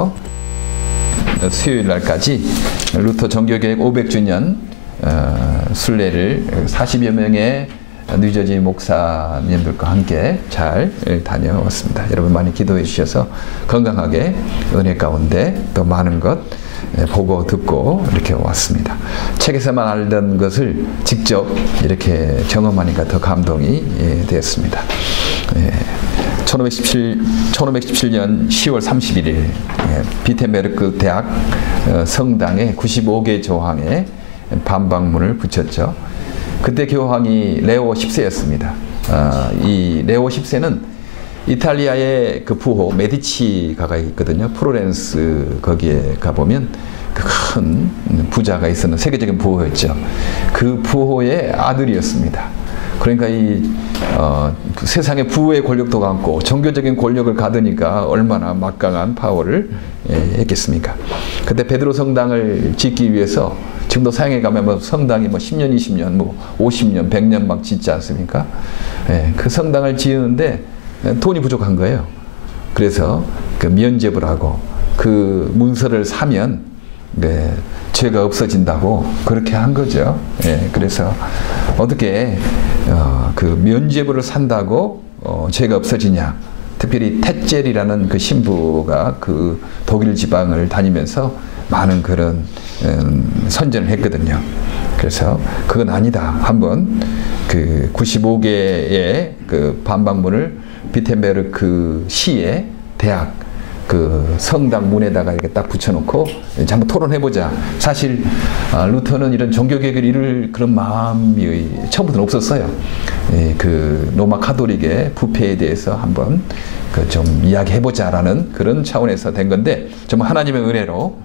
주일부터 수요일 날까지 루터 종교개혁 500주년 순례를 40여 명의 뉴저지 목사님들과 함께 잘 다녀왔습니다. 여러분 많이 기도해 주셔서 건강하게 은혜 가운데 또 많은 것 보고 듣고 이렇게 왔습니다. 책에서만 알던 것을 직접 이렇게 경험하니까 더 감동이 되었습니다. 1517년 10월 31일 비텐베르크 대학 성당에 95개 조항에 반박문을 붙였죠. 그때 교황이 레오 10세였습니다. 이 레오 10세는 이탈리아의 그 부호 메디치가가 있거든요. 프로렌스 거기에 가보면 그 큰 부자가 있었는 세계적인 부호였죠. 그 부호의 아들이었습니다. 그러니까 세상의 부의 권력도 갖고 종교적인 권력을 가드니까 얼마나 막강한 파워를 했겠습니까? 그때 베드로 성당을 짓기 위해서 지금도 사형에 가면 뭐 성당이 뭐 10년, 20년, 뭐 50년, 100년 막 짓지 않습니까? 그 성당을 지으는데 돈이 부족한 거예요. 그래서 그 면죄부를 하고 그 문서를 사면 죄가 없어진다고 그렇게 한 거죠. 그래서 어떻게 그 면죄부를 산다고 죄가 없어지냐? 특별히 테젤이라는 그 신부가 그 독일 지방을 다니면서 많은 그런 선전을 했거든요. 그래서 그건 아니다. 한번 그 95개의 그 반박문을 비텐베르크 시의 대학 그 성당 문에다가 이렇게 딱 붙여놓고 한번 토론해보자. 사실 루터는 이런 종교개혁을 이룰 그런 마음이 처음부터는 없었어요. 그 로마 카톨릭의 부패에 대해서 한번 그 좀 이야기해보자라는 그런 차원에서 된 건데 정말 하나님의 은혜로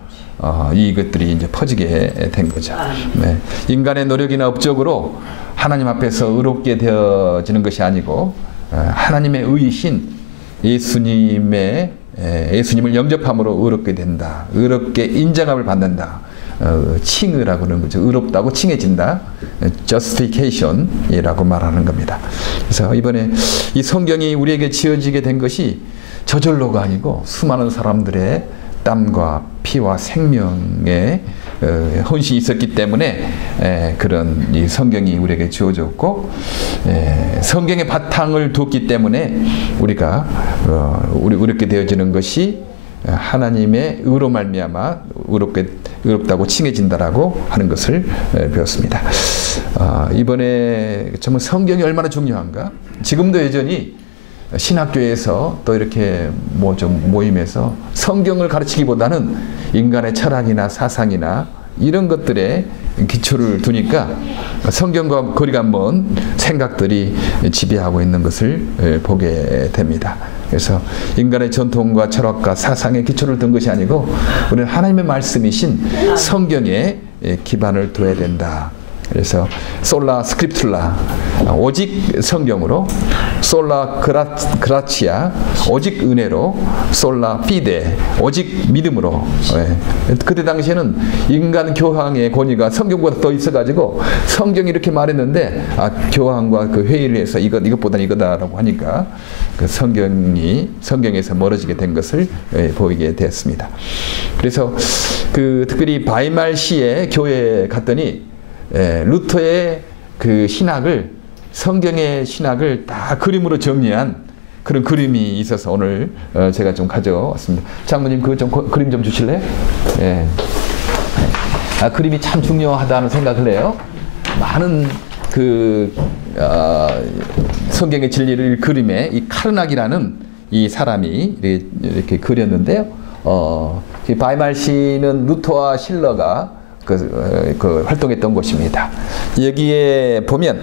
이것들이 이제 퍼지게 된 거죠. 인간의 노력이나 업적으로 하나님 앞에서 의롭게 되어지는 것이 아니고 하나님의 의이신 예수님을 영접함으로 의롭게 된다. 의롭게 인정함을 받는다. 칭의라고 하는 거죠. 의롭다고 칭해진다. justification이라고 말하는 겁니다. 그래서 이번에 이 성경이 우리에게 지어지게 된 것이 저절로가 아니고 수많은 사람들의 땀과 피와 생명의 헌신이 있었기 때문에 그런 이 성경이 우리에게 주어졌고 성경의 바탕을 뒀기 때문에 우리가 의롭게 되어지는 것이 하나님의 의로 말미암아 의롭다고 칭해진다라고 하는 것을 배웠습니다. 이번에 정말 성경이 얼마나 중요한가? 지금도 여전히 신학교에서 또 이렇게 좀 모임에서 성경을 가르치기보다는 인간의 철학이나 사상이나 이런 것들에 기초를 두니까 성경과 거리가 먼 생각들이 지배하고 있는 것을 보게 됩니다. 그래서 인간의 전통과 철학과 사상에 기초를 둔 것이 아니고 우리는 하나님의 말씀이신 성경에 기반을 둬야 된다. 그래서 솔라 스크립툴라 오직 성경으로, 솔라 그라치아 오직 은혜로, 솔라 피데 오직 믿음으로. 그때 당시에는 인간 교황의 권위가 성경보다 더 있어가지고 성경이 이렇게 말했는데 교황과 그 회의를 해서 이것보다 이거다라고 하니까 그 성경에서 멀어지게 된 것을 보이게 됐습니다. 그래서 그 특별히 바이말시의 교회에 갔더니 루터의 그 신학을, 성경의 신학을 다 그림으로 정리한 그런 그림이 있어서 오늘 제가 좀 가져왔습니다. 장모님 그림 좀 주실래요? 그림이 참 중요하다는 생각을 해요. 많은 그 성경의 진리를 그림에 이 카르낙이라는 이 사람이 이렇게 그렸는데요. 바이말시는 루터와 실러가 그 활동했던 곳입니다. 여기에 보면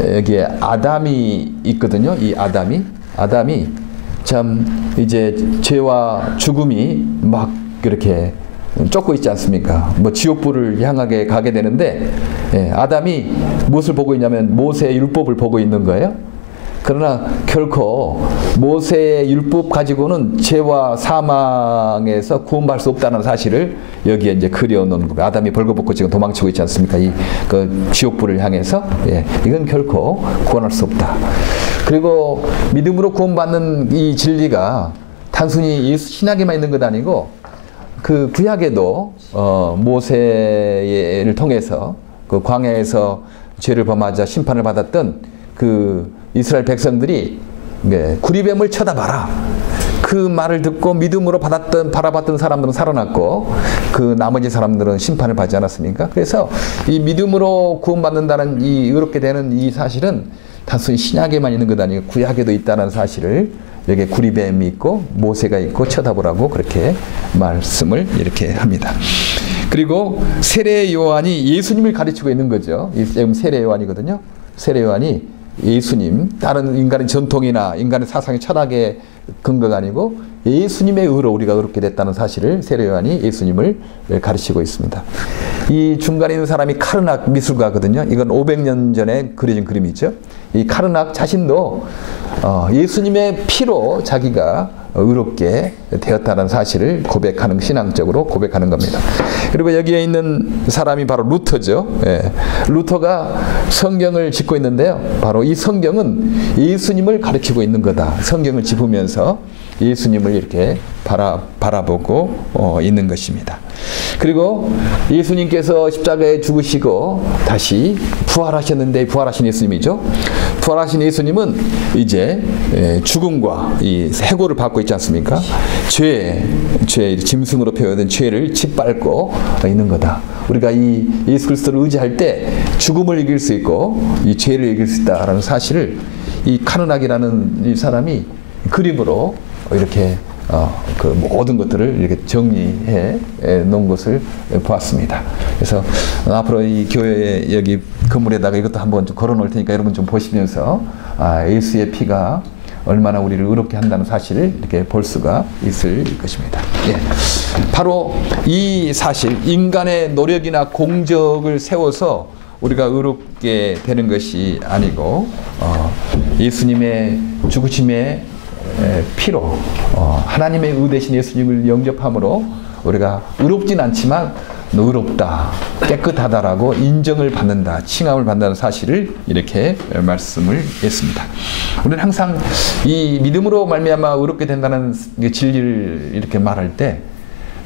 여기에 아담이 있거든요. 이 아담이 참 이제 죄와 죽음이 막 그렇게 쫓고 있지 않습니까? 지옥불을 향하게 가게 되는데 아담이 무엇을 보고 있냐면 모세의 율법을 보고 있는 거예요. 그러나 결코 모세의 율법 가지고는 죄와 사망에서 구원받을 수 없다는 사실을 여기에 이제 그려놓은 거예요. 아담이 벌거벗고 지금 도망치고 있지 않습니까? 그 지옥불을 향해서. 이건 결코 구원할 수 없다. 그리고 믿음으로 구원받는 이 진리가 단순히 예수 신약에만 있는 것 아니고 그 구약에도 모세를 통해서 그 광야에서 죄를 범하자 심판을 받았던 그 이스라엘 백성들이 구리뱀을 쳐다봐라. 그 말을 듣고 믿음으로 바라봤던 사람들은 살아났고 그 나머지 사람들은 심판을 받지 않았습니까? 그래서 이 믿음으로 구원받는다는 이 의롭게 되는 이 사실은 단순히 신약에만 있는 것 아니고 구약에도 있다는 사실을 여기에 구리뱀이 있고 모세가 있고 쳐다보라고 그렇게 말씀을 이렇게 합니다. 그리고 세례 요한이 예수님을 가르치고 있는 거죠. 지금 세례 요한이거든요. 세례 요한이 예수님, 다른 인간의 전통이나 인간의 사상의 철학의 근거가 아니고 예수님의 의로 우리가 의롭게 됐다는 사실을 세례 요한이 예수님을 가르치고 있습니다. 이 중간에 있는 사람이 카르낙 미술가거든요. 이건 500년 전에 그려진 그림이죠. 이 카르낙 자신도 예수님의 피로 자기가 의롭게 되었다는 사실을 고백하는, 신앙적으로 고백하는 겁니다. 그리고 여기에 있는 사람이 바로 루터죠. 예. 루터가 성경을 짚고 있는데요. 바로 이 성경은 예수님을 가르치고 있는 거다. 성경을 짚으면서 예수님을 이렇게 바라보고 있는 것입니다. 그리고 예수님께서 십자가에 죽으시고 다시 부활하셨는데, 부활하신 예수님이죠. 부활하신 예수님은 이제 죽음과 이 해고를 받고 있지 않습니까? 죄의 짐승으로 표현된 죄를 짓밟고 있는 거다. 우리가 이 예수 그리스도를 의지할 때 죽음을 이길 수 있고 이 죄를 이길 수 있다라는 사실을 이 카르낙이라는 이 사람이 그림으로 이렇게 그 모든 것들을 이렇게 정리해 놓은 것을 보았습니다. 그래서 앞으로 이 교회 여기 건물에다가 이것도 한번 좀 걸어 놓을 테니까 여러분 좀 보시면서 예수의 피가 얼마나 우리를 의롭게 한다는 사실을 이렇게 볼 수가 있을 것입니다. 예. 바로 이 사실, 인간의 노력이나 공적을 세워서 우리가 의롭게 되는 것이 아니고 예수님의 죽으심의 피로 하나님의 의 되신 예수님을 영접함으로 우리가 의롭진 않지만 의롭다, 깨끗하다라고 인정을 받는다, 칭함을 받는다는 사실을 이렇게 말씀을 했습니다. 우리는 항상 이 믿음으로 말미암아 의롭게 된다는 진리를 이렇게 말할 때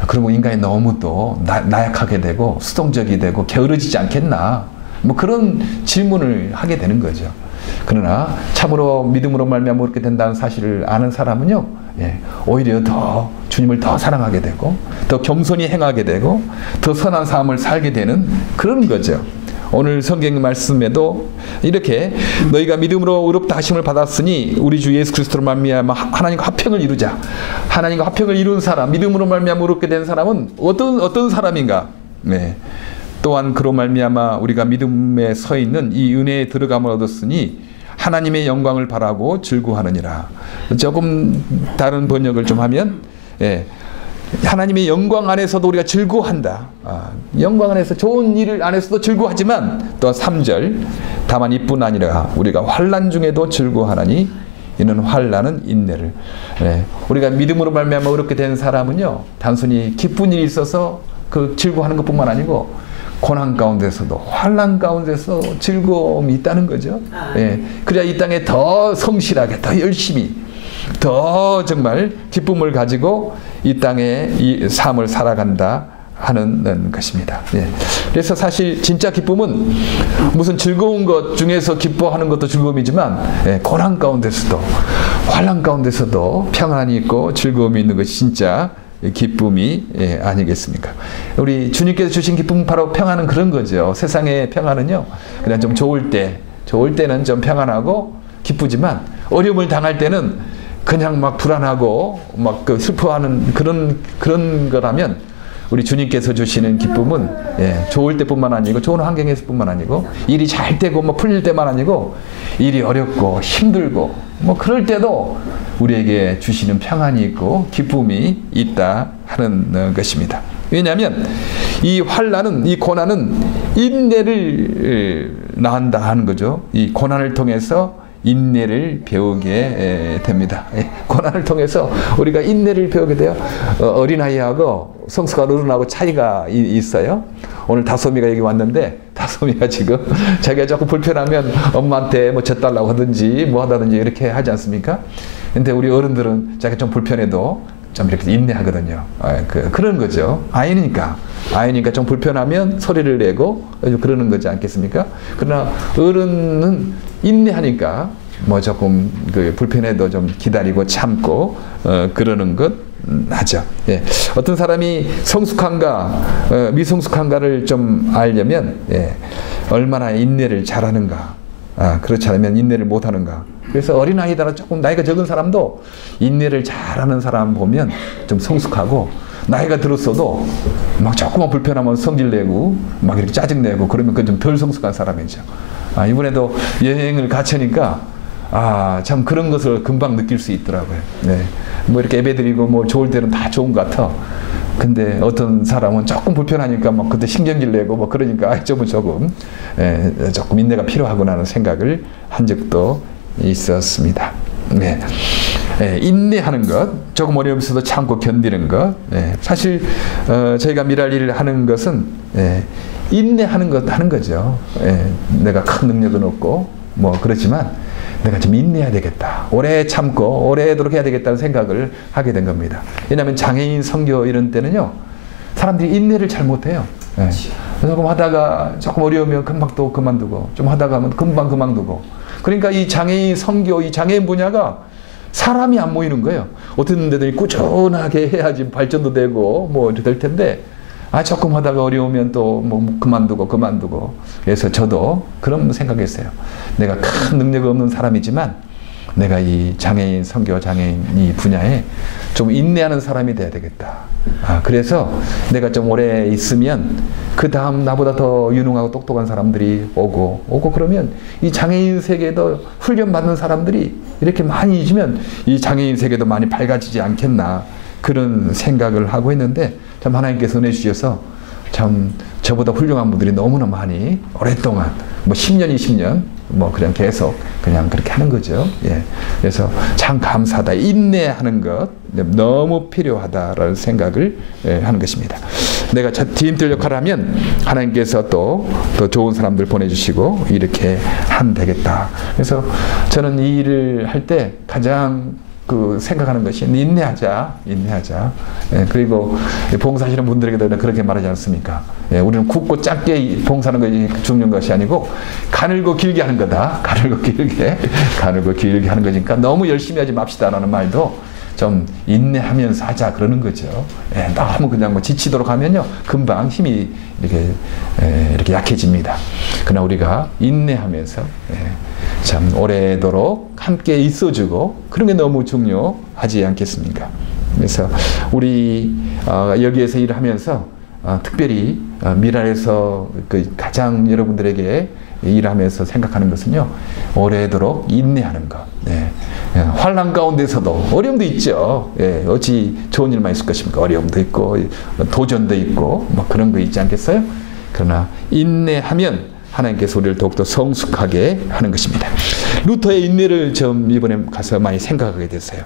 그러면 인간이 너무 또 나약하게 되고 수동적이 되고 게으르지지 않겠나, 뭐 그런 질문을 하게 되는 거죠. 그러나 참으로 믿음으로 말미암아 그렇게 된다는 사실을 아는 사람은요, 오히려 더 주님을 더 사랑하게 되고 더 겸손히 행하게 되고 더 선한 삶을 살게 되는 그런 거죠. 오늘 성경 말씀에도 이렇게 너희가 믿음으로 의롭다 하심을 받았으니 우리 주 예수 그리스도로 말미암아 하나님과 화평을 이루자. 하나님과 화평을 이룬 사람, 믿음으로 말미암아 의롭게 된 사람은 어떤 사람인가? 또한 그로 말미암아 우리가 믿음에 서 있는 이 은혜에 들어감을 얻었으니 하나님의 영광을 바라고 즐거워하느니라. 조금 다른 번역을 좀 하면 하나님의 영광 안에서도 우리가 즐거워한다. 영광 안에서 좋은 일 안에서도 즐거워하지만 또 3절 다만 이뿐 아니라 우리가 환난 중에도 즐거워하나니 이는 환난은 인내를. 우리가 믿음으로 말미암아 의롭게 된 사람은요, 단순히 기쁜 일이 있어서 그 즐거워하는 것뿐만 아니고 고난 가운데서도 환난 가운데서 즐거움이 있다는 거죠. 그래야 이 땅에 더 성실하게, 더 열심히, 더 정말 기쁨을 가지고 이 땅에 이 삶을 살아간다 하는 것입니다. 그래서 사실 진짜 기쁨은 무슨 즐거운 것 중에서 기뻐하는 것도 즐거움이지만 고난 가운데서도 환난 가운데서도 평안이 있고 즐거움이 있는 것이 진짜 기쁨이 아니겠습니까? 우리 주님께서 주신 기쁨은 바로 평안은 그런 거죠. 세상의 평안은요, 그냥 좀 좋을 때는 좀 평안하고 기쁘지만 어려움을 당할 때는 그냥 막 불안하고 막 그 슬퍼하는 그런 거라면 우리 주님께서 주시는 기쁨은 좋을 때뿐만 아니고 좋은 환경에서뿐만 아니고 일이 잘 되고 뭐 풀릴 때만 아니고 일이 어렵고 힘들고 뭐 그럴 때도 우리에게 주시는 평안이 있고 기쁨이 있다 하는 것입니다. 왜냐하면 이 환난은, 이 고난은 인내를 낳는다 하는 거죠. 이 고난을 통해서 인내를 배우게 됩니다. 고난을 통해서 우리가 인내를 배우게 돼요. 어린아이하고 성숙한 어른하고 차이가 있어요. 오늘 다솜이가 여기 왔는데 다솜이가 지금 자기가 조금 불편하면 엄마한테 뭐 젖달라고 하든지 뭐 하다든지 이렇게 하지 않습니까? 근데 우리 어른들은 자기가 좀 불편해도 좀 이렇게 인내하거든요. 그런 거죠. 아이니까 좀 불편하면 소리를 내고 그러는 거지 않겠습니까? 그러나 어른은 인내하니까 뭐 조금 불편해도 좀 기다리고 참고 그러는 것 하죠. 예. 어떤 사람이 성숙한가 미성숙한가를 좀 알려면 얼마나 인내를 잘하는가, 그렇지 않으면 인내를 못하는가. 그래서 어린아이들은 조금 나이가 적은 사람도 인내를 잘하는 사람 보면 좀 성숙하고, 나이가 들었어도 막 조금만 불편하면 성질내고 막 이렇게 짜증내고 그러면 그건 좀 덜 성숙한 사람이죠. 이번에도 여행을 같이 하니까 참 그런 것을 금방 느낄 수 있더라고요. 네. 뭐 이렇게 예배드리고 뭐 좋을 때는 다 좋은 것 같아. 근데 어떤 사람은 조금 불편하니까 막 그때 신경질 내고 뭐 그러니까 조금 인내가 필요하구나는 생각을 한 적도 있었습니다. 네. 인내하는 것, 조금 어려우면서도 참고 견디는 것. 사실 저희가 미랄 일을 하는 것은 인내하는 것 하는 거죠. 내가 큰 능력은 없고 뭐 그렇지만 내가 좀 인내해야 되겠다. 오래 참고 오래도록 해야 되겠다는 생각을 하게 된 겁니다. 왜냐하면 장애인 선교 이런 때는요, 사람들이 인내를 잘 못해요. 조금 하다가 조금 어려우면 금방 또 그만두고, 좀 하다가 하면 금방 그만두고. 그러니까 이 장애인 선교, 이 장애인 분야가 사람이 안 모이는 거예요. 어떤 데들이 꾸준하게 해야지 발전도 되고 뭐 될 텐데, 조금 하다가 어려우면 또 뭐 그만두고. 그래서 저도 그런 생각했어요. 내가 큰 능력 없는 사람이지만 내가 이 장애인 선교, 장애인 이 분야에 좀 인내하는 사람이 돼야 되겠다. 그래서 내가 좀 오래 있으면 그 다음 나보다 더 유능하고 똑똑한 사람들이 오고 그러면 이 장애인 세계도 훈련받는 사람들이 이렇게 많이 있으면 이 장애인 세계도 많이 밝아지지 않겠나, 그런 생각을 하고 있는데, 참 하나님께서 은혜 주셔서 참 저보다 훌륭한 분들이 너무나 많이 오랫동안 뭐 10년, 20년 뭐 그냥 계속 그냥 그렇게 하는 거죠. 그래서 참 감사하다. 인내하는 것 너무 필요하다라는 생각을 하는 것입니다. 내가 뒤임들 역할을 하면 하나님께서 또 좋은 사람들 보내주시고 이렇게 하면 되겠다. 그래서 저는 이 일을 할 때 가장 생각하는 것이 인내하자. 그리고 봉사하시는 분들에게도 그렇게 말하지 않습니까? 우리는 굵고 짧게 봉사하는 것이 중요한 것이 아니고 가늘고 길게 하는 거다. 가늘고 길게 하는 거니까 너무 열심히 하지 맙시다라는 말도 좀 인내하면서 하자 그러는 거죠. 너무 그냥 뭐 지치도록 하면요, 금방 힘이 이렇게 약해집니다. 그러나 우리가 인내하면서 참 오래도록 함께 있어주고 그런 게 너무 중요하지 않겠습니까? 그래서 우리 여기에서 일을 하면서 특별히 미랄에서 가장 여러분들에게 일하면서 생각하는 것은요, 오래도록 인내하는 것. 환난 가운데서도 어려움도 있죠. 어찌 좋은 일만 있을 것입니까? 어려움도 있고 도전도 있고 뭐 그런 거 있지 않겠어요? 그러나 인내하면 하나님께서 우리를 더욱더 성숙하게 하는 것입니다. 루터의 인내를 좀 이번에 가서 많이 생각하게 됐어요.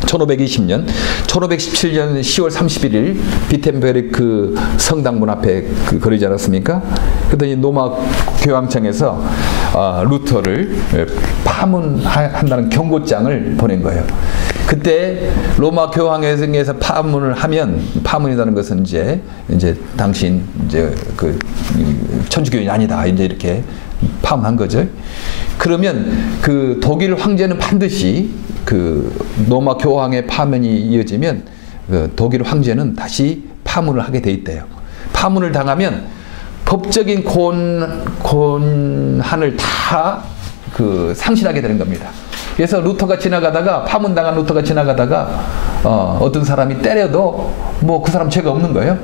1517년 10월 31일 비텐베르크 성당문 앞에 거리지 않았습니까? 그랬더니 노마 교황청에서 루터를 파문한다는 경고장을 보낸 거예요. 그때 로마 교황에서 파문을 하면, 파문이라는 것은 이제 당신 천주교인이 아니다, 이제 이렇게 파문한 거죠. 그러면 독일 황제는 반드시 로마 교황의 파문이 이어지면 독일 황제는 다시 파문을 하게 돼 있대요. 파문을 당하면 법적인 권한을 다 상실하게 되는 겁니다. 그래서 루터가 지나가다가, 파문당한 루터가 지나가다가 어떤 사람이 때려도 뭐 그 사람 죄가 없는 거예요.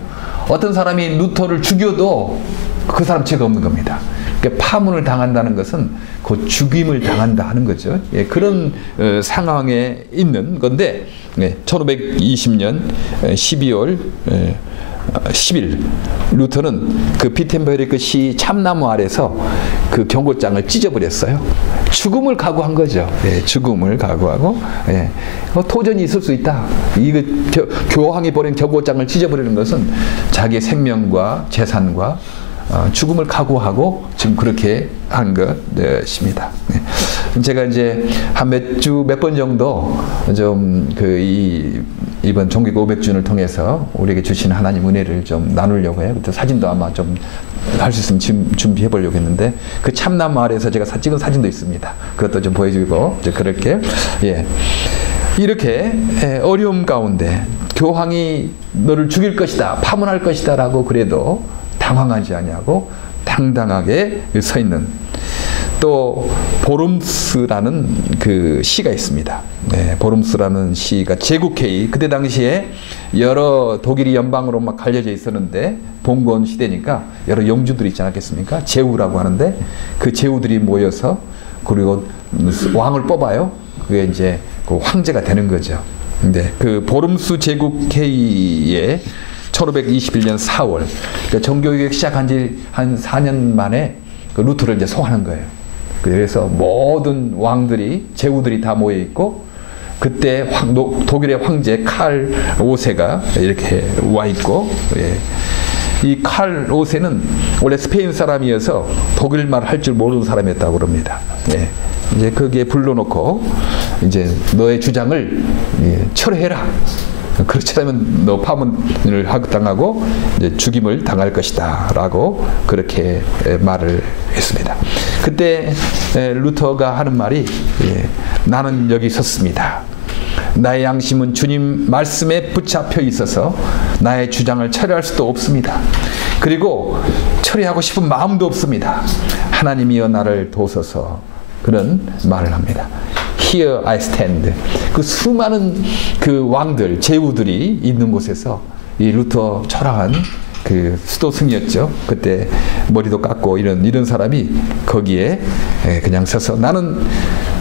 어떤 사람이 루터를 죽여도 그 사람 죄가 없는 겁니다. 그러니까 파문을 당한다는 것은 그 죽임을 당한다 하는 거죠. 그런 상황에 있는 건데, 1520년 12월 10일 루터는 비텐베르크 시 참나무 아래서 경고장을 찢어버렸어요. 죽음을 각오한 거죠. 죽음을 각오하고 토전이 있을 수 있다. 이거 교황이 보낸 경고장을 찢어버리는 것은 자기의 생명과 재산과 죽음을 각오하고 지금 그렇게 한 것입니다. 제가 이제 한 몇 번 정도 좀 이번 종교교 500주년을 통해서 우리에게 주신 하나님 은혜를 좀 나누려고 해요. 그때 사진도 아마 좀 할 수 있으면 준비해 보려고 했는데, 그 참남 마을에서 제가 찍은 사진도 있습니다. 그것도 좀 보여주고 이제 그럴게. 예. 이렇게 어려움 가운데 교황이 너를 죽일 것이다, 파문할 것이다 라고 그래도 당황하지 아니하고 당당하게 서 있는, 또 보름스라는 그 시가 있습니다. 네, 보름스라는 시가 제국회의, 그때 당시에 여러 독일이 연방으로 막 갈려져 있었는데 봉건 시대니까 여러 영주들이 있지 않았겠습니까? 제후라고 하는데 그 제후들이 모여서 그리고 왕을 뽑아요. 그게 이제 그 황제가 되는 거죠. 근데 그 보름스 제국회의에 1521년 4월, 그러니까 정교육 시작한 지 한 4년 만에 그 루터를 이제 소환한 거예요. 그래서 모든 왕들이, 제후들이 다 모여 있고, 그때 독일의 황제 칼 5세가 이렇게 와 있고, 예. 이 칼 5세는 원래 스페인 사람이어서 독일 말 할 줄 모르는 사람이었다고 그럽니다. 예. 이제 거기에 불러놓고 이제 너의 주장을 철회해라. 그렇지 않으면 너 파문을 당하고 이제 죽임을 당할 것이다 라고 그렇게 말을 했습니다. 그때 루터가 하는 말이, 나는 여기 섰습니다. 나의 양심은 주님 말씀에 붙잡혀 있어서 나의 주장을 처리할 수도 없습니다. 그리고 처리하고 싶은 마음도 없습니다. 하나님이여 나를 도우소서. 그런 말을 합니다. Here I stand. 그 수많은 그 왕들, 제후들이 있는 곳에서 이 루터 초라한 그 수도승이었죠. 그때 머리도 깎고 이런 사람이 거기에 그냥 서서, 나는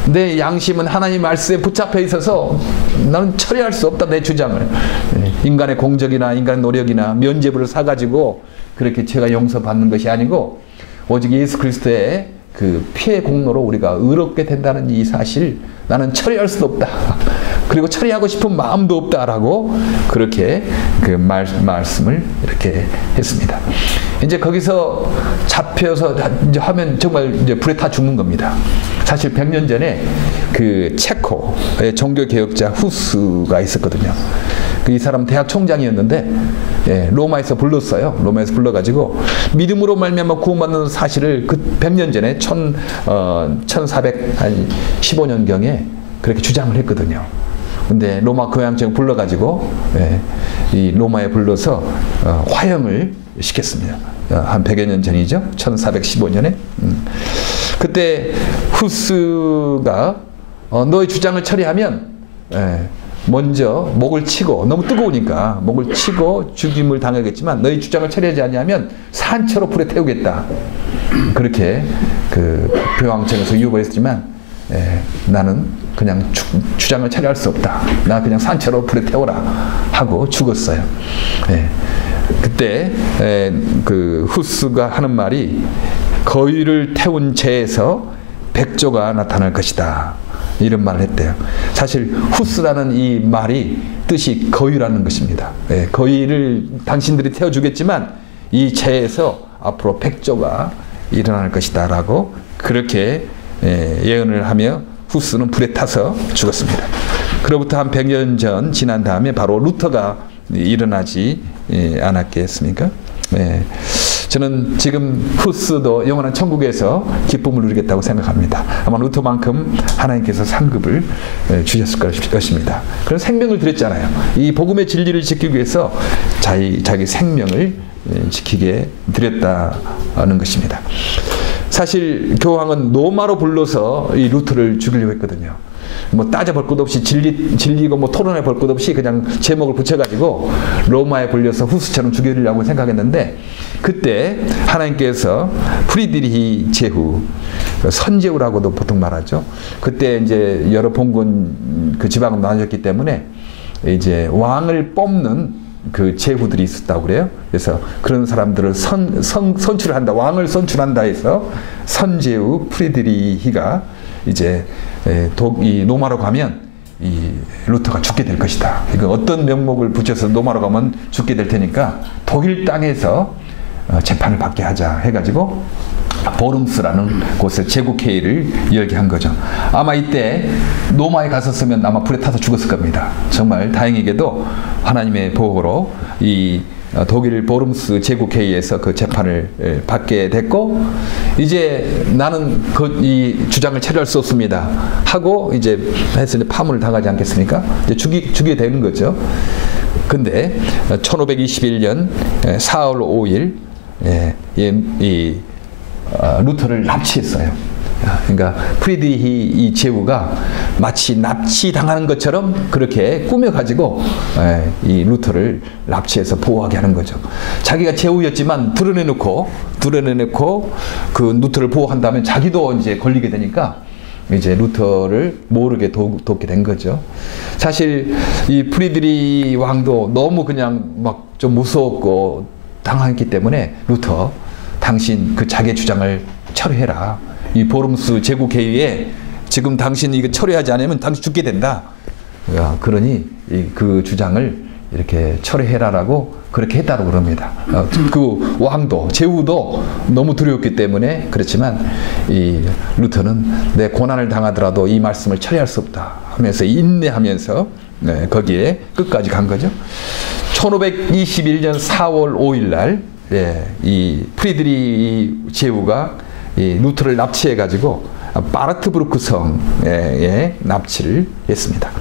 내 양심은 하나님 말씀에 붙잡혀 있어서 나는 처리할 수 없다, 내 주장을. 인간의 공적이나 인간의 노력이나 면죄부를 사가지고 그렇게 죄가 용서받는 것이 아니고 오직 예수 그리스도의 그 피의 공로로 우리가 의롭게 된다는 이 사실, 나는 처리할 수도 없다. 그리고 처리하고 싶은 마음도 없다라고 그렇게 그 말씀을 이렇게 했습니다. 이제 거기서 잡혀서 이제 하면 정말 이제 불에 타 죽는 겁니다. 사실 100년 전에 그 체코의 종교개혁자 후스가 있었거든요. 이 사람 대학 총장이었는데 로마에서 불렀어요. 로마에서 불러가지고 믿음으로 말미암아 구원받는 사실을 그 100년 전에 1415년경에 그렇게 주장을 했거든요. 근데 로마 교황청을 불러가지고 이 로마에 불러서 화형을 시켰습니다. 한 100여 년 전이죠. 1415년에. 그때 후스가 너의 주장을 처리하면 먼저 목을 치고, 너무 뜨거우니까 목을 치고 죽임을 당하겠지만 너희 주장을 처리하지 않으면 산채로 불에 태우겠다. 그렇게 그 교황청에서 유혹을 했지만 나는 그냥 주장을 처리할 수 없다. 나 그냥 산채로 불에 태워라 하고 죽었어요. 그때 그 후스가 하는 말이, 거위를 태운 재에서 백조가 나타날 것이다. 이런 말을 했대요. 사실 후스라는 이 말이 뜻이 거위라는 것입니다. 거위를 당신들이 태워주겠지만 이 재에서 앞으로 백조가 일어날 것이다 라고 그렇게 예언을 하며 후스는 불에 타서 죽었습니다. 그로부터 한 100년 전 지난 다음에 바로 루터가 일어나지 않았겠습니까? 저는 지금 후스도 영원한 천국에서 기쁨을 누리겠다고 생각합니다. 아마 루터만큼 하나님께서 상급을 주셨을 것입니다. 그런 생명을 드렸잖아요. 이 복음의 진리를 지키기 위해서 자기 생명을 지키게 드렸다는 것입니다. 사실 교황은 로마로 불러서 이 루터를 죽이려고 했거든요. 뭐 따져볼 것 없이 질리고 뭐 토론해 볼 것 없이 그냥 제목을 붙여가지고 로마에 불려서 후스처럼 죽이려고 생각했는데, 그때 하나님께서 프리드리히 제후, 선제후라고도 보통 말하죠. 그때 이제 여러 봉건 그 지방으로 나눠졌기 때문에 이제 왕을 뽑는 그 제후들이 있었다고 그래요. 그래서 그런 사람들을 선출한다, 왕을 선출한다 해서 선제후 프리드리히가 이제 이 로마로 가면 이 루터가 죽게 될 것이다. 이거 어떤 명목을 붙여서 로마로 가면 죽게 될 테니까 독일 땅에서 재판을 받게 하자 해가지고 보름스라는 곳에 제국회의를 열게 한 거죠. 아마 이때 로마에 갔었으면 아마 불에 타서 죽었을 겁니다. 정말 다행히게도 하나님의 보호로 이 독일 보름스 제국회의에서 그 재판을 받게 됐고, 이제 나는 이 주장을 체류할 수 없습니다 하고 이제 해서 이제 파문을 당하지 않겠습니까? 이제 죽게 되는 거죠. 근데 1521년 4월 5일 루터를 납치했어요. 그러니까 프리드리히 이 제후가 마치 납치당하는 것처럼 그렇게 꾸며가지고 이 루터를 납치해서 보호하게 하는 거죠. 자기가 제후였지만 드러내놓고 그 루터를 보호한다면 자기도 이제 걸리게 되니까 이제 루터를 모르게 돕게 된 거죠. 사실 이 프리드리 왕도 너무 그냥 막 좀 무서웠고 당황했기 때문에 루터, 당신 그 자기 주장을 철회해라. 이 보름스 제국회의에 지금 당신 이거 철회하지 않으면 당신 죽게 된다. 그러니 그 주장을 이렇게 철회해라라고 그렇게 했다고 그럽니다. 그 왕도, 제후도 너무 두려웠기 때문에 그렇지만 이 루터는 내 고난을 당하더라도 이 말씀을 철회할 수 없다 하면서 인내하면서 거기에 끝까지 간 거죠. 1521년 4월 5일 날 이 프리드리 제후가 이 루터를 납치해 가지고 바르트부르크 성에 납치를 했습니다.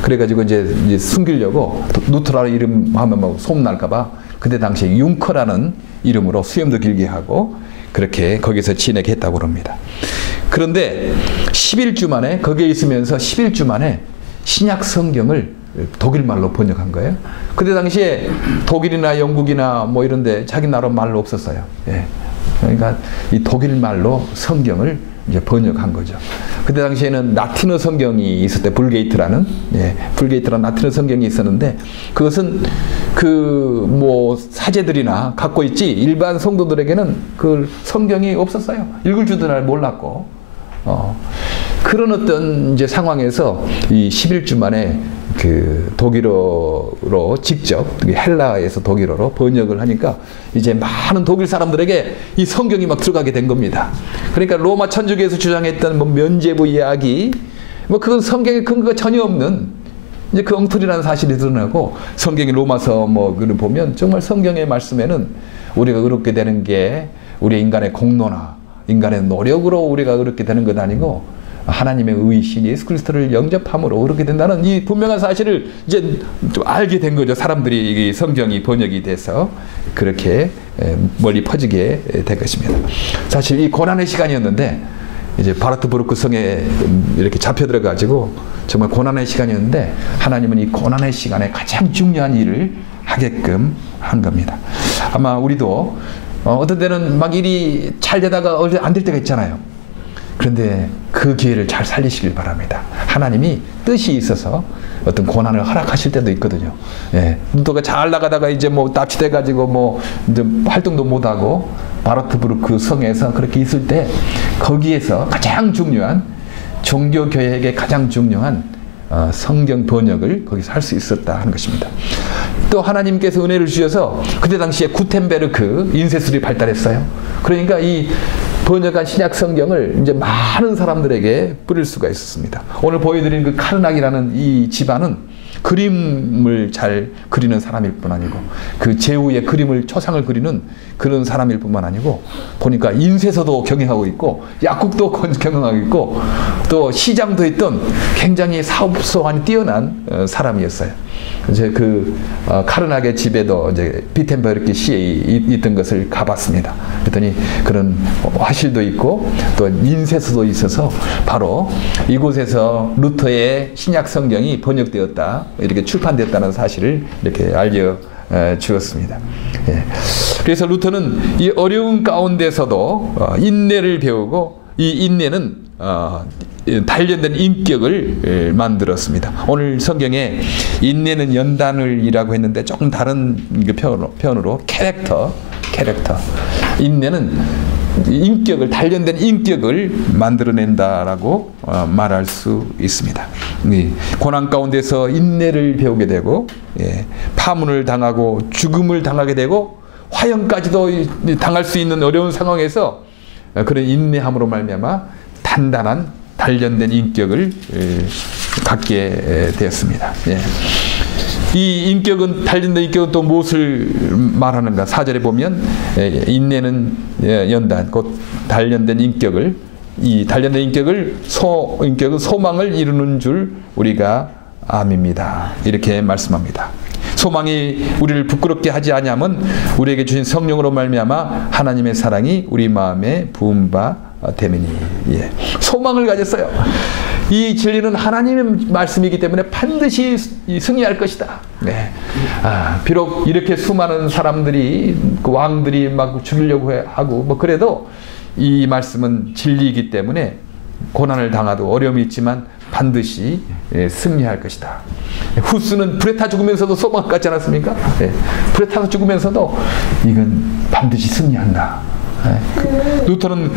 그래가지고 이제 숨기려고 루터라는 이름 하면 뭐 소문날까봐 그때 당시에 융커라는 이름으로 수염도 길게 하고 그렇게 거기서 지내게 했다고 합니다. 그런데 11주 만에 거기에 있으면서 11주 만에 신약 성경을 독일말로 번역한 거예요. 그때 당시에 독일이나 영국이나 뭐 이런데 자기 나라 말로 없었어요. 그러니까 이 독일말로 성경을 이제 번역한 거죠. 그때 당시에는 라틴어 성경이 있을 때 불게이트라는 라틴어 성경이 있었는데 그것은 그 뭐 사제들이나 갖고 있지 일반 성도들에게는 그 성경이 없었어요. 읽을 줄도 잘 몰랐고 그런 어떤 이제 상황에서 이 11주 만에 그 독일어로 직접 헬라에서 독일어로 번역을 하니까 이제 많은 독일 사람들에게 이 성경이 막 들어가게 된 겁니다. 그러니까 로마 천주교에서 주장했던 뭐 면죄부 이야기 뭐 그건 성경에 근거가 전혀 없는 이제 그 엉터리라는 사실이 드러나고 성경의 로마서 뭐 그를 보면 정말 성경의 말씀에는 우리가 의롭게 되는 게 우리 인간의 공로나 인간의 노력으로 우리가 의롭게 되는 것 아니고 하나님의 의신 예수 그리스도를 영접함으로 그렇게 된다는 이 분명한 사실을 이제 좀 알게 된 거죠. 사람들이 이 성경이 번역이 돼서 그렇게 멀리 퍼지게 된 것입니다. 사실 이 고난의 시간이었는데 이제 바르트부르크 성에 이렇게 잡혀 들어가지고 정말 고난의 시간이었는데 하나님은 이 고난의 시간에 가장 중요한 일을 하게끔 한 겁니다. 아마 우리도 어떤 때는 막 일이 잘 되다가 안 될 때가 있잖아요. 그런데 그 기회를 잘 살리시길 바랍니다. 하나님이 뜻이 있어서 어떤 고난을 허락하실 때도 있거든요. 루터가 잘 나가다가 이제 뭐 납치돼가지고 뭐 이제 활동도 못하고 바르트부르크 성에서 그렇게 있을 때 거기에서 가장 중요한 종교교역의 가장 중요한 성경 번역을 거기서 할 수 있었다 하는 것입니다. 또 하나님께서 은혜를 주셔서 그때 당시에 구텐베르크 인쇄술이 발달했어요. 그러니까 이 번역한 신약 성경을 이제 많은 사람들에게 뿌릴 수가 있었습니다. 오늘 보여드린 그 카르낙이라는 이 집안은 그림을 잘 그리는 사람일 뿐 아니고 그 제후의 그림을 초상을 그리는 그런 사람일 뿐만 아니고 보니까 인쇄서도 경영하고 있고 약국도 경영하고 있고 또 시장도 있던 굉장히 사업소환이 뛰어난 사람이었어요. 이제 그 카르낙의 집에도 이제 비텐베르크 시에 있던 것을 가봤습니다. 그랬더니 그런 화실도 있고 또 인쇄서도 있어서 바로 이곳에서 루터의 신약 성경이 번역되었다, 이렇게 출판되었다는 사실을 이렇게 알려 주었습니다. 그래서 루터는 이 어려운 가운데서도 인내를 배우고 이 인내는 단련된 인격을 만들었습니다. 오늘 성경에 인내는 연단을이라고 했는데 조금 다른 표현으로 캐릭터 인내는 인격을 단련된 인격을 만들어낸다라고 말할 수 있습니다. 고난 가운데서 인내를 배우게 되고 파문을 당하고 죽음을 당하게 되고 화형까지도 당할 수 있는 어려운 상황에서 그런 인내함으로 말미암아 단단한 단련된 인격을 갖게 되었습니다. 예. 이 인격은, 단련된 인격은 또 무엇을 말하는가? 4절에 보면 인내는 연단, 곧 단련된 인격을, 이 단련된 인격은 소망을 이루는 줄 우리가 암입니다. 이렇게 말씀합니다. 소망이 우리를 부끄럽게 하지 아니하면 우리에게 주신 성령으로 말미암아 하나님의 사랑이 우리 마음에 부은 바 됨이니. 예. 소망을 가졌어요. 이 진리는 하나님의 말씀이기 때문에 반드시 승리할 것이다. 네. 비록 이렇게 수많은 사람들이, 그 왕들이 막 죽이려고 하고 뭐 그래도 이 말씀은 진리이기 때문에 고난을 당하도 어려움이 있지만 반드시 승리할 것이다. 후스는 불에 타 죽으면서도 소망을 갖지 않았습니까? 네. 불에 타서 죽으면서도 이건 반드시 승리한다. 루터는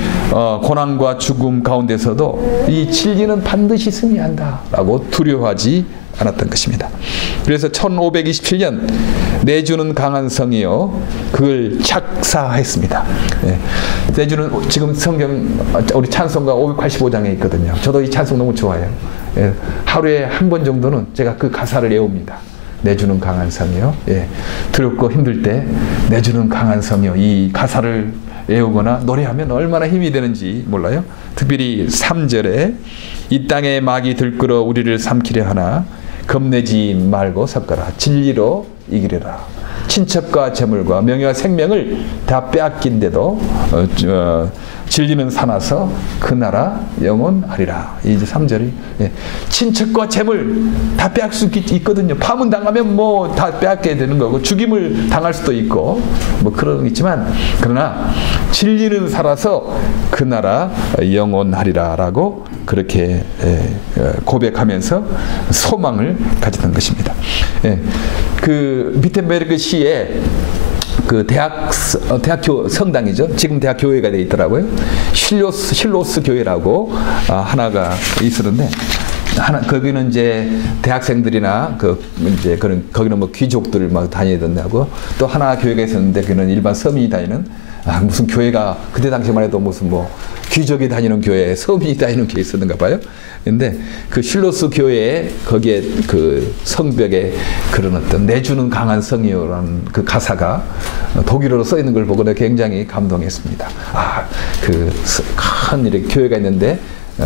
고난과 죽음 가운데서도 이 진리는 반드시 승리한다 라고 두려워하지 않았던 것입니다. 그래서 1527년 내주는 강한 성이요 그걸 착사했습니다. 내주는 지금 성경 우리 찬송가 585장에 있거든요. 저도 이 찬송 너무 좋아해요. 하루에 한 번 정도는 제가 그 가사를 외웁니다. 내주는 강한 성이요. 두렵고 힘들 때 내주는 강한 성이요. 이 가사를 외우거나 노래하면 얼마나 힘이 되는지 몰라요. 특별히 3절에 이 땅에 마귀 들끓어 우리를 삼키려 하나 겁내지 말고 섰거라. 진리로 이기리라. 친척과 재물과 명예와 생명을 다 빼앗긴데도 진리는 사나서 그 나라 영원하리라. 이제 3절이 친척과 재물 다 빼앗을 수 있거든요. 파문 당하면 뭐 다 빼앗게 되는 거고 죽임을 당할 수도 있고 뭐 그런 게 있지만 그러나 진리는 살아서 그 나라 영원하리라 라고 그렇게 고백하면서 소망을 가졌던 것입니다. 그 비텐베르크 시에 그 대학교 성당이죠. 지금 대학 교회가 되어 있더라고요. 실로스 교회라고 하나가 있었는데, 거기는 이제 대학생들이나 이제 거기는 뭐 귀족들 막 다니던데하고 또 하나 교회가 있었는데 그는 일반 서민이 다니는 무슨 교회가 그때 당시만 해도 무슨 뭐 귀족이 다니는 교회, 서민이 다니는 교회 있었는가 봐요. 근데 그 실로스 교회에 거기에 그 성벽에 그런 어떤 내주는 강한 성이요라는 그 가사가 독일어로 써 있는 걸 보고 내가 굉장히 감동했습니다. 그 큰 이렇게 교회가 있는데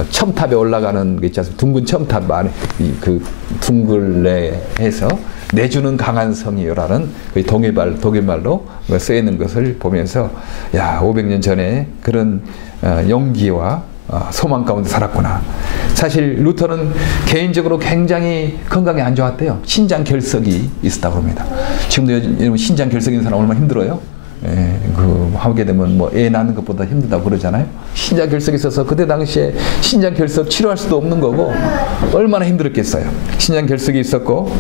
첨탑에 올라가는 게 있지 않습니까? 둥근 첨탑 안에 그 둥글레에서 내주는 강한 성이요라는 그 독일말로 써 있는 것을 보면서 500년 전에 그런 용기와 소망 가운데 살았구나. 사실 루터는 개인적으로 굉장히 건강이 안 좋았대요. 신장 결석이 있었다고 합니다. 지금도 여러분 신장 결석 있는 사람 얼마나 힘들어요? 하게 되면 뭐 애 낳는 것보다 힘들다고 그러잖아요. 신장 결석이 있어서 그때 당시에 신장 결석 치료할 수도 없는 거고 얼마나 힘들었겠어요. 신장 결석이 있었고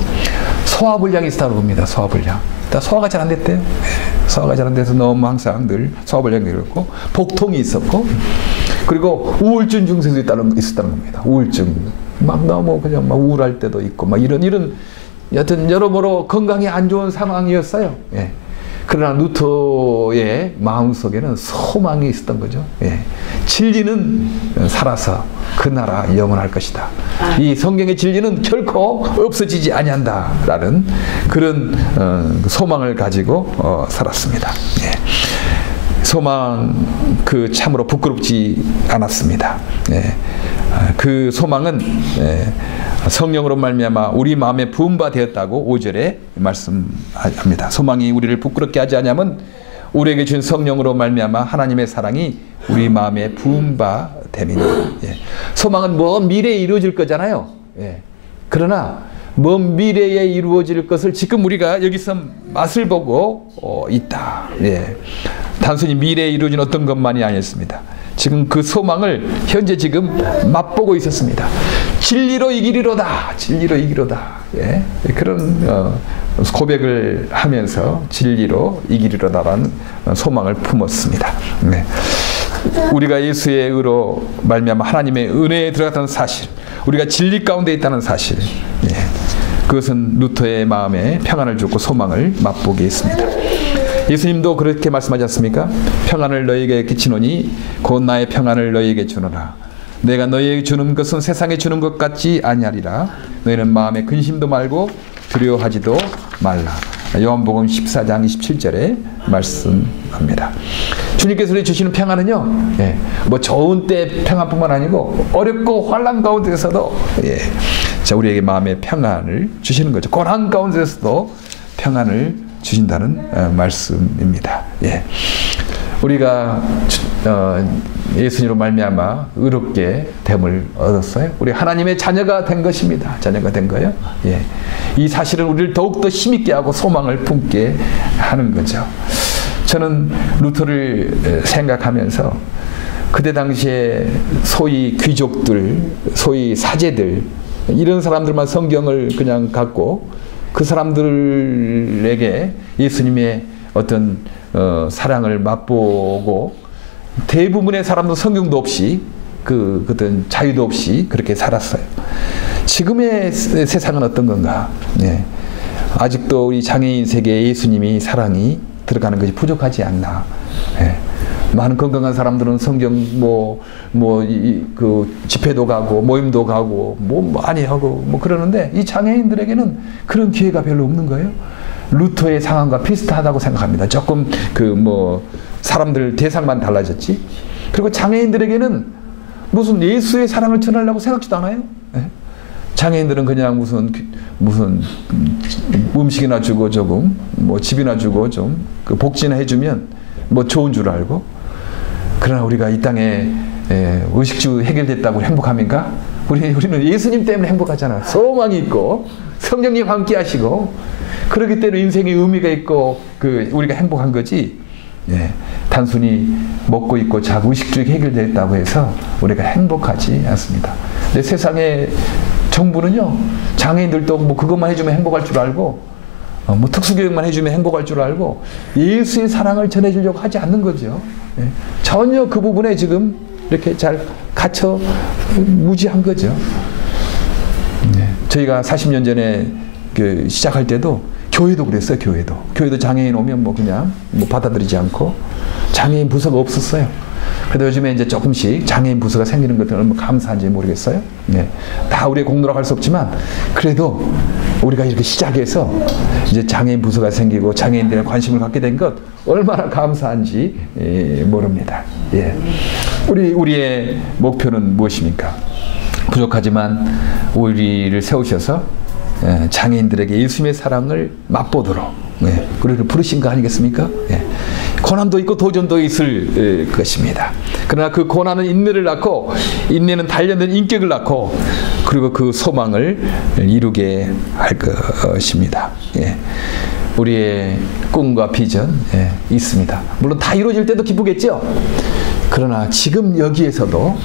소화불량이 있었다고 봅니다. 소화불량. 소화가 잘 안 됐대요. 소화가 잘 안 돼서 너무 항상 늘 소화불량이 있었고 복통이 있었고 그리고 우울증 증세도 있었다는 겁니다. 우울증. 막 너무 그냥 막 우울할 때도 있고 막 이런 여튼 여러모로 건강이 안 좋은 상황이었어요. 그러나 루터의 마음속에는 소망이 있었던 거죠. 진리는 살아서 그 나라 영원할 것이다. 이 성경의 진리는 결코 없어지지 아니한다라는 그런 소망을 가지고 살았습니다. 소망 참으로 부끄럽지 않았습니다. 그 소망은 성령으로 말미암아 우리 마음에 부은 바 되었다고 5절에 말씀합니다. 소망이 우리를 부끄럽게 하지 않으면 우리에게 준 성령으로 말미암아 하나님의 사랑이 우리 마음에 부은 바 됨이니. 소망은 먼 미래에 이루어질 거잖아요. 그러나 먼 미래에 이루어질 것을 지금 우리가 여기서 맛을 보고 있다. 단순히 미래에 이루어진 어떤 것만이 아니었습니다. 지금 그 소망을 현재 지금 맛보고 있었습니다. 진리로 이기리로다. 진리로 이기리로다. 그런 고백을 하면서 진리로 이기리로다라는 소망을 품었습니다. 우리가 예수의 의로 말미암아 하나님의 은혜에 들어갔다는 사실, 우리가 진리 가운데 있다는 사실, 그것은 루터의 마음에 평안을 주고 소망을 맛보게 했습니다. 예수님도 그렇게 말씀하지 않습니까? 평안을 너희에게 끼치노니 곧 나의 평안을 너희에게 주노라. 내가 너희에게 주는 것은 세상에 주는 것 같지 아니하리라. 너희는 마음에 근심도 말고 두려워하지도 말라. 요한복음 14장 27절에 말씀합니다. 주님께서 주시는 평안은요, 뭐 좋은 때 평안뿐만 아니고 어렵고 환난 가운데서도 자, 우리에게 마음의 평안을 주시는 거죠. 고난 가운데서도 평안을 주신다는 말씀입니다. 우리가 예수님으로 말미암아 의롭게 됨을 얻었어요. 우리 하나님의 자녀가 된 것입니다. 자녀가 된 거예요. 이 사실은 우리를 더욱더 힘있게 하고 소망을 품게 하는 거죠. 저는 루터를 생각하면서 그때 당시에 소위 귀족들, 소위 사제들, 이런 사람들만 성경을 그냥 갖고 그 사람들에게 예수님의 어떤 사랑을 맛보고 대부분의 사람도 성경도 없이 그 어떤 자유도 없이 그렇게 살았어요. 지금의 세상은 어떤 건가? 아직도 우리 장애인 세계에 예수님이 사랑이 들어가는 것이 부족하지 않나? 많은 건강한 사람들은 성경 그 집회도 가고 모임도 가고 많이 하고 그러는데 이 장애인들에게는 그런 기회가 별로 없는 거예요. 루터의 상황과 비슷하다고 생각합니다. 조금 사람들 대상만 달라졌지. 그리고 장애인들에게는 무슨 예수의 사랑을 전하려고 생각지도 않아요. 장애인들은 그냥 무슨 음식이나 주고 조금 집이나 주고 좀 그 복지나 해주면 좋은 줄 알고. 그러나 우리가 이 땅에 의식주 해결됐다고 행복합니까? 우리는 예수님 때문에 행복하잖아. 소망이 있고 성령님 함께 하시고 그렇기 때문에 인생에 의미가 있고 우리가 행복한 거지. 단순히 먹고 있고 자고 의식주가 해결됐다고 해서 우리가 행복하지 않습니다. 근데 세상의 정부는요, 장애인들도 그것만 해주면 행복할 줄 알고 특수교육만 해주면 행복할 줄 알고 예수의 사랑을 전해주려고 하지 않는 거죠. 전혀 그 부분에 지금 이렇게 잘 갇혀 무지한 거죠. 저희가 40년 전에 시작할 때도 교회도 그랬어요. 교회도 장애인 오면 그냥 받아들이지 않고 장애인 부서가 없었어요. 그래도 요즘에 이제 조금씩 장애인 부서가 생기는 것들 얼마나 감사한지 모르겠어요. 다 우리의 공로라고 할 수 없지만 그래도 우리가 이렇게 시작해서 이제 장애인 부서가 생기고 장애인들의 관심을 갖게 된 것 얼마나 감사한지 모릅니다. 우리의 목표는 무엇입니까? 부족하지만 우리를 세우셔서 장애인들에게 예수님의 사랑을 맛보도록 우리를 부르신 거 아니겠습니까? 고난도 있고 도전도 있을 것입니다. 그러나 그 고난은 인내를 낳고 인내는 단련된 인격을 낳고 그리고 그 소망을 이루게 할 것입니다. 우리의 꿈과 비전 있습니다. 물론 다 이루어질 때도 기쁘겠죠. 그러나 지금 여기에서도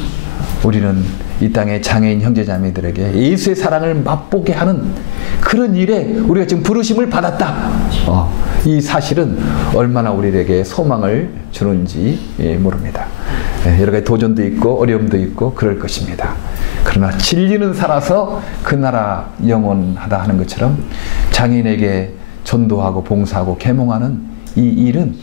우리는 이 땅의 장애인 형제자매들에게 예수의 사랑을 맛보게 하는 그런 일에 우리가 지금 부르심을 받았다. 이 사실은 얼마나 우리에게 소망을 주는지 모릅니다. 여러 가지 도전도 있고 어려움도 있고 그럴 것입니다. 그러나 진리는 살아서 그 나라 영원하다 하는 것처럼 장애인에게 전도하고 봉사하고 계몽하는 이 일은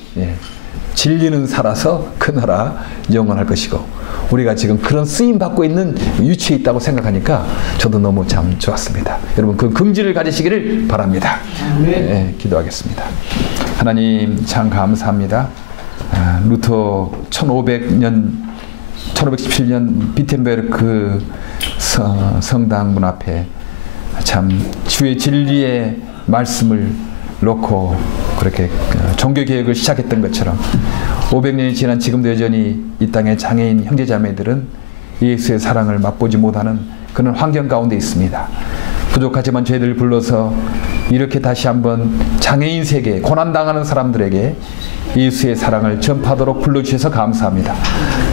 진리는 살아서 그 나라 영원할 것이고 우리가 지금 그런 쓰임 받고 있는 위치에 있다고 생각하니까 저도 너무 참 좋았습니다. 여러분 그 긍지를 가지시기를 바랍니다. 기도하겠습니다. 하나님 참 감사합니다. 루터 1517년 비텐베르크 성당 문 앞에 참 주의 진리의 말씀을 놓고 그렇게 종교개혁을 시작했던 것처럼 500년이 지난 지금도 여전히 이 땅의 장애인 형제자매들은 예수의 사랑을 맛보지 못하는 그런 환경 가운데 있습니다. 부족하지만 저희들 불러서 이렇게 다시 한번 장애인 세계, 고난당하는 사람들에게 예수의 사랑을 전파하도록 불러주셔서 감사합니다.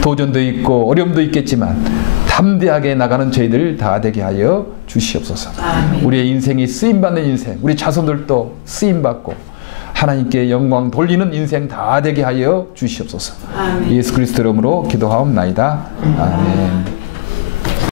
도전도 있고 어려움도 있겠지만 담대하게 나가는 저희들 다 되게 하여 주시옵소서. 우리의 인생이 쓰임받는 인생, 우리 자손들도 쓰임받고 하나님께 영광 돌리는 인생 다 되게 하여 주시옵소서. 예수 그리스도 이름으로 기도하옵나이다. 아멘.